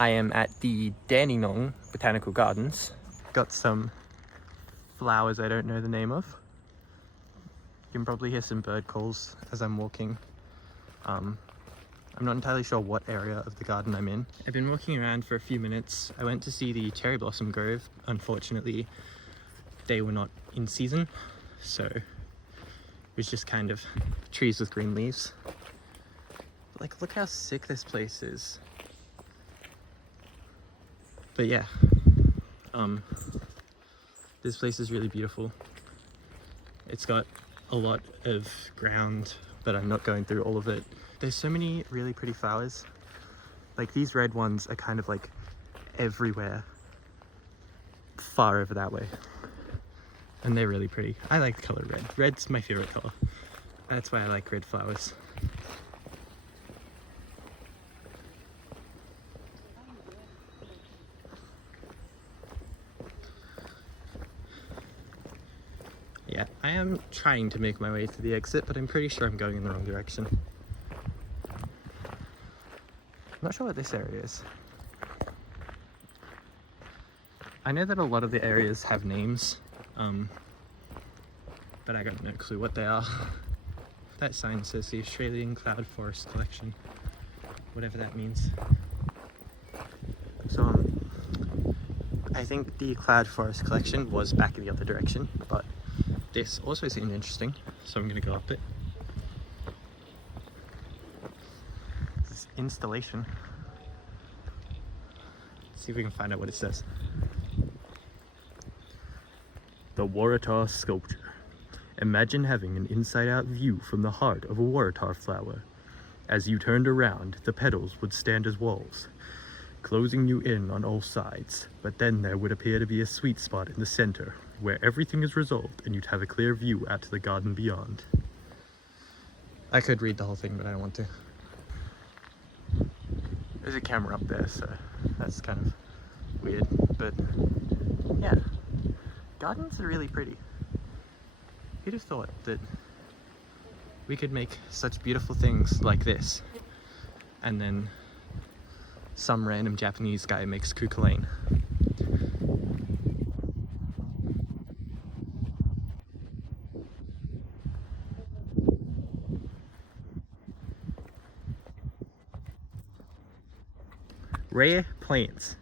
I am at the Dandenong Botanical Gardens. Got some flowers I don't know the name of. You can probably hear some bird calls as I'm walking. I'm not entirely sure what area of the garden I'm in. I've been walking around for a few minutes. I went to see the cherry blossom grove. Unfortunately, they were not in season, so it was just kind of trees with green leaves. But like, look how sick this place is. But yeah, this place is really beautiful. It's got a lot of ground, but I'm not going through all of it. There's so many really pretty flowers. Like these red ones are kind of like everywhere, far over that way. And they're really pretty. I like the color red. Red's my favorite color. That's why I like red flowers. Yeah, I am trying to make my way to the exit, but I'm pretty sure I'm going in the wrong direction. I'm not sure what this area is. I know that a lot of the areas have names, but I got no clue what they are. That sign says the Australian Cloud Forest Collection, whatever that means. So I think the Cloud Forest Collection was back in the other direction, but this also seemed interesting, so I'm gonna go up it. This installation. Let's see if we can find out what it says. The Waratah Sculpture. Imagine having an inside-out view from the heart of a waratah flower. As you turned around, the petals would stand as walls, closing you in on all sides, but then there would appear to be a sweet spot in the center, where everything is resolved and you'd have a clear view out to the garden beyond. I could read the whole thing, but I don't want to. There's a camera up there, so that's kind of weird, but yeah. Gardens are really pretty. Who'd have thought that we could make such beautiful things like this, and then some random Japanese guy makes kukulane. Rare plants.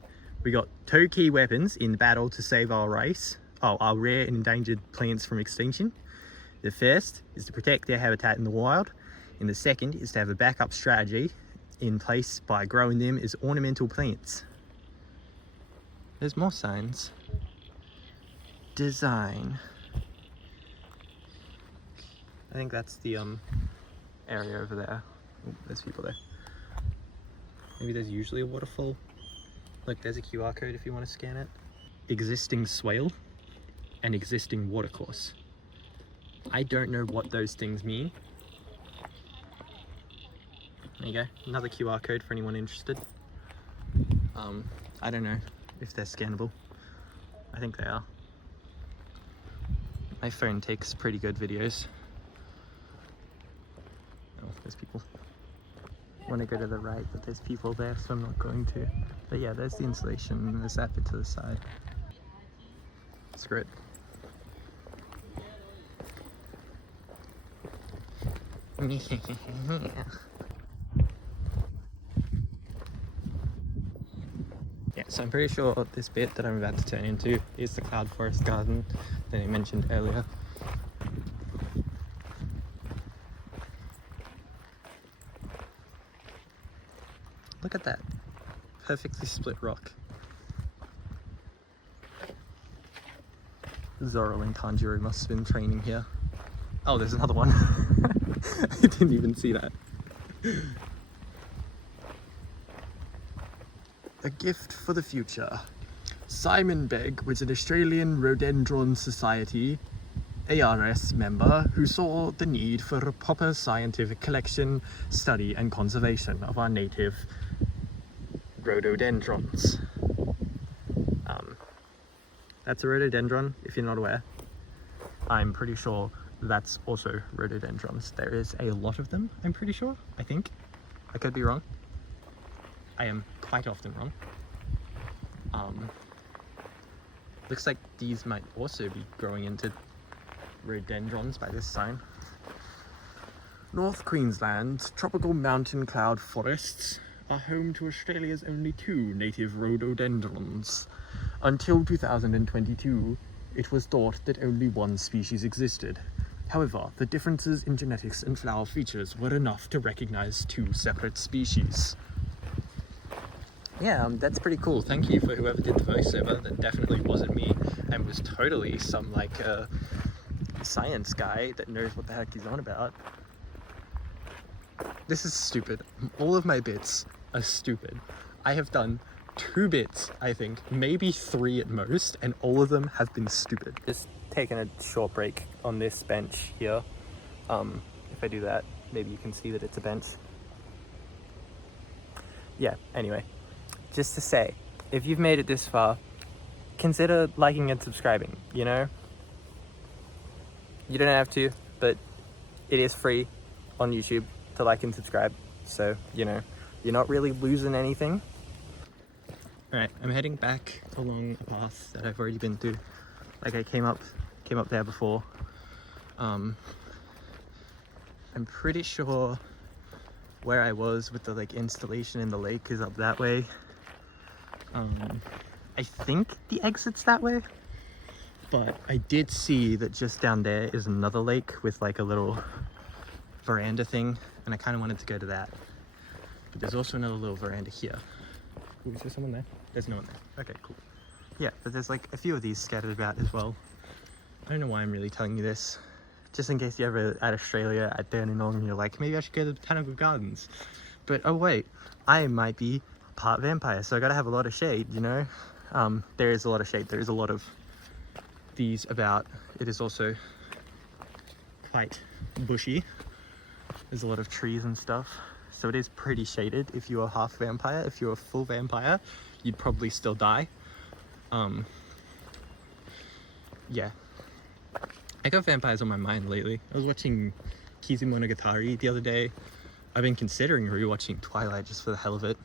We got 2 key weapons in battle to save our race. Our rare and endangered plants from extinction. The first is to protect their habitat in the wild, and the second is to have a backup strategy in place by growing them as ornamental plants. There's more signs. Design. I think that's the area over there. Oh, there's people there. Maybe there's usually a waterfall. Look, there's a QR code if you want to scan it. Existing swale and existing watercourse. I don't know what those things mean. There you go, another QR code for anyone interested. I don't know if they're scannable. I think they are. My phone takes pretty good videos. Oh, there's people. I want to go to the right, but there's people there, so I'm not going to. But yeah, there's the installation, and there's that bit to the side. Screw it. Yeah, so I'm pretty sure this bit that I'm about to turn into is the Cloud Forest Garden that I mentioned earlier. Look at that. Perfectly split rock. Zoro and Tanjiro must have been training here. Oh, there's another one. I didn't even see that. A gift for the future. Simon Begg was an Australian Rhododendron Society ARS member who saw the need for a proper scientific collection, study and conservation of our native rhododendrons. That's a rhododendron, if you're not aware. I'm pretty sure that's also rhododendrons. There is a lot of them, I'm pretty sure, I think. I could be wrong. I am quite often wrong. Looks like these might also be growing into rhododendrons by this sign. North Queensland tropical mountain cloud forests are home to Australia's only 2 native rhododendrons. Until 2022, it was thought that only 1 species existed. However, the differences in genetics and flower features were enough to recognize 2 separate species. Yeah, that's pretty cool. Thank you for whoever did the voiceover. That definitely wasn't me and was totally some like science guy that knows what the heck he's on about. This is stupid. All of my bits are stupid. I have done 2 bits, I think, maybe 3 at most, and all of them have been stupid. Just taking a short break on this bench here. If I do that, maybe you can see that it's a bench. Yeah, anyway. Just to say, if you've made it this far, consider liking and subscribing, you know? You don't have to, but it is free on YouTube to like and subscribe, so, you know, you're not really losing anything. Alright, I'm heading back along a path that I've already been through. Like, I came up there before. I'm pretty sure where I was with the, like, installation in the lake is up that way. I think the exit's that way, but I did see that just down there is another lake with like a little veranda thing, and I kind of wanted to go to that. But there's also another little veranda here. Ooh, is there someone there? There's no one there. Okay, cool. Yeah, but there's like a few of these scattered about as well. I don't know why I'm really telling you this. Just in case you're ever at Australia, at Dandenong, and you're like, maybe I should go to the Botanical Gardens. But oh wait, I might be part vampire, so I gotta have a lot of shade, you know? There is a lot of shade. There is a lot of these about. It is also quite bushy. There's a lot of trees and stuff. So it is pretty shaded if you're half vampire. If you're a full vampire, you'd probably still die. Yeah. I got vampires on my mind lately. I was watching Kizumonogatari the other day. I've been considering rewatching Twilight just for the hell of it.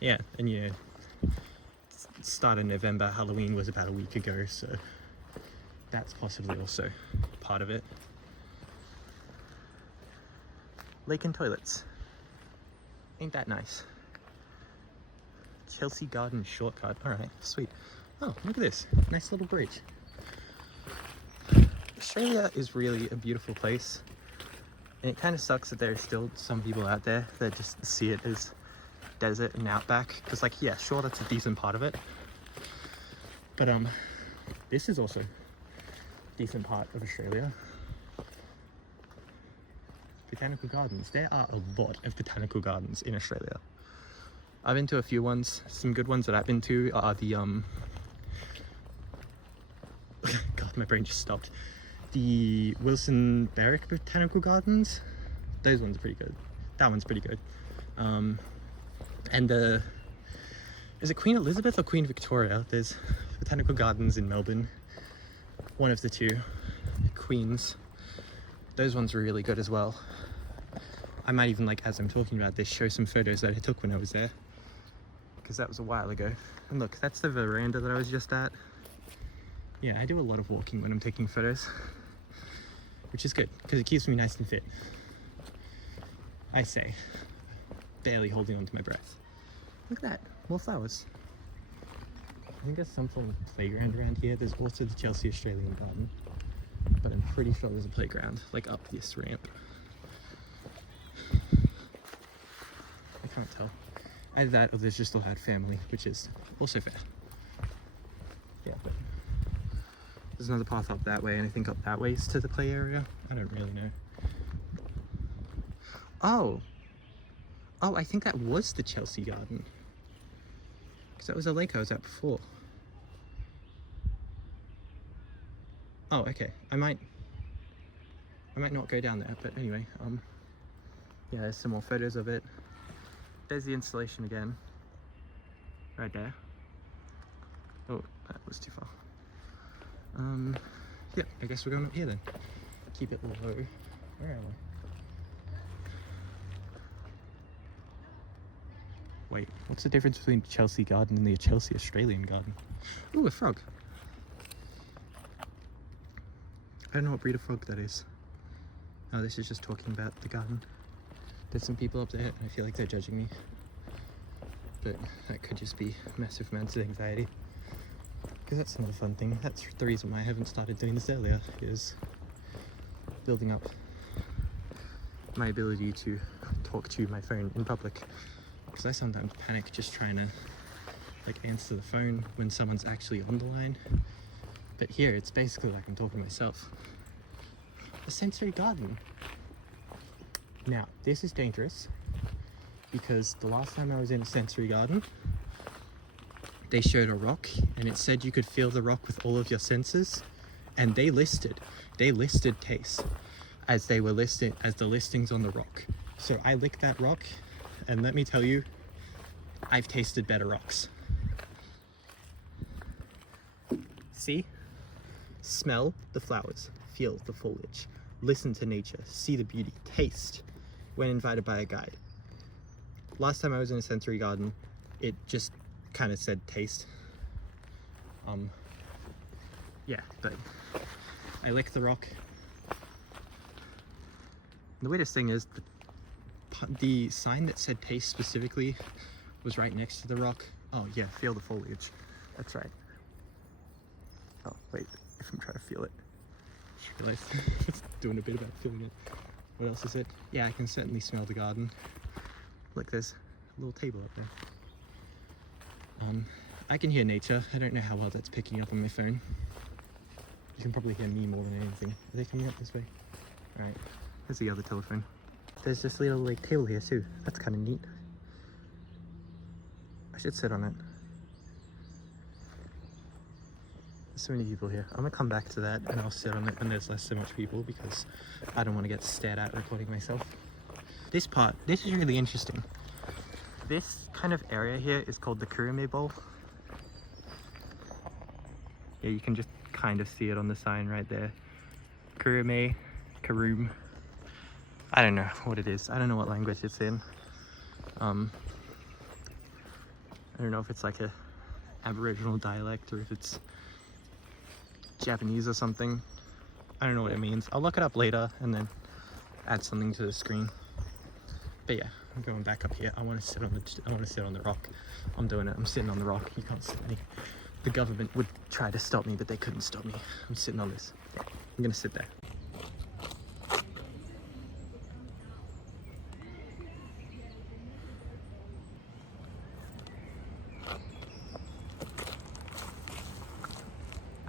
Yeah, and you know, start of November, Halloween was about a week ago, so that's possibly also part of it. Lake and toilets. Ain't that nice? Chelsea Garden shortcut. Alright, sweet. Oh, look at this. Nice little bridge. Australia is really a beautiful place. And it kind of sucks that there are still some people out there that just see it as desert and outback. Because, like, yeah, sure, that's a decent part of it. But, this is also a decent part of Australia. Botanical gardens. There are a lot of botanical gardens in Australia. I've been to a few ones. Some good ones that I've been to are the, God, my brain just stopped. The Wilson Berwick Botanical Gardens. Those ones are pretty good. That one's pretty good. And is it Queen Elizabeth or Queen Victoria? There's botanical gardens in Melbourne. One of the two. Queens. Those ones were really good as well. I might even, like, as I'm talking about this, show some photos that I took when I was there. Because that was a while ago. And look, that's the veranda that I was just at. Yeah, I do a lot of walking when I'm taking photos. Which is good, because it keeps me nice and fit. I say, barely holding on to my breath. Look at that, more flowers. I think there's some sort of playground around here. There's also the Chelsea Australian Garden. But I'm pretty sure there's a playground, like up this ramp. I can't tell. Either that or there's just a loud family, which is also fair. Yeah, but there's another path up that way, and I think up that way is to the play area. I don't really know. Oh, I think that was the Chelsea Garden. Because that was a lake I was at before. Oh, okay. I might not go down there, but anyway, yeah, there's some more photos of it. There's the installation again. Right there. Oh, that was too far. Yeah, I guess we're going up here then. Keep it low. Where am I? Wait, what's the difference between the Chelsea garden and the Chelsea Australian garden? Ooh, a frog. I don't know what breed of frog that is. Oh, this is just talking about the garden. There's some people up there and I feel like they're judging me. But that could just be massive amounts of anxiety. Because that's another fun thing. That's the reason why I haven't started doing this earlier, is building up my ability to talk to my phone in public. Because I sometimes panic just trying to like answer the phone when someone's actually on the line. But here it's basically like I'm talking to myself. A sensory garden. Now, this is dangerous because the last time I was in a sensory garden, they showed a rock and it said you could feel the rock with all of your senses, and they listed taste as they were listed as the listings on the rock. So I licked that rock and let me tell you, I've tasted better rocks. See? Smell the flowers, feel the foliage, listen to nature, see the beauty, taste when invited by a guide. Last time I was in a sensory garden, it just kind of said taste. Yeah, but I licked the rock. The weirdest thing is the sign that said taste specifically was right next to the rock. Oh yeah, feel the foliage. That's right. Oh wait, if I'm trying to feel it. Just realized it's doing a bit about feeling it. What else is it? Yeah, I can certainly smell the garden. Look, there's a little table up there. I can hear nature. I don't know how well that's picking up on my phone. You can probably hear me more than anything. Are they coming up this way? Alright, there's the other telephone. There's this little like table here too. That's kind of neat. I should sit on it. There's so many people here. I'm gonna come back to that and I'll sit on it when there's so much people, because I don't want to get stared at recording myself. This is really interesting. This kind of area here is called the Kurume Bowl. Yeah, you can just kind of see it on the sign right there. Kurume, Karoom. I don't know what it is. I don't know what language it's in. I don't know if it's like a Aboriginal dialect or if it's Japanese or something. I don't know what it means. I'll look it up later and then add something to the screen. But yeah, I'm going back up here. I want to sit on the rock. I'm doing it. I'm sitting on the rock. You can't stop me. The government would try to stop me, but they couldn't stop me. I'm sitting on this. Yeah, I'm gonna sit there.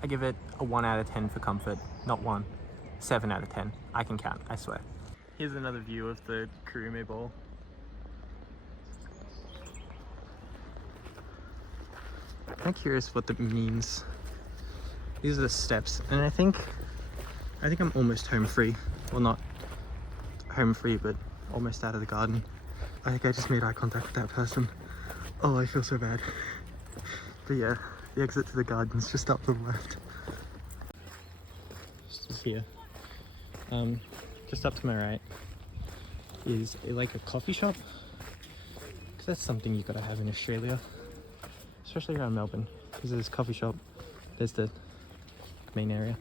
I give it a 1 out of 10 for comfort. Not 1, 7 out of 10. I can count, I swear. Here's another view of the Kurume Bowl. I'm curious what that means. These are the steps, and I think I'm almost home free. Well, not home free, but almost out of the garden. I think I just made eye contact with that person. Oh, I feel so bad. But yeah, the exit to the garden's just up to the left. Just here. Just up to my right is like a coffee shop. Because that's something you gotta have in Australia. Especially around Melbourne. Because there's a coffee shop, there's the main area.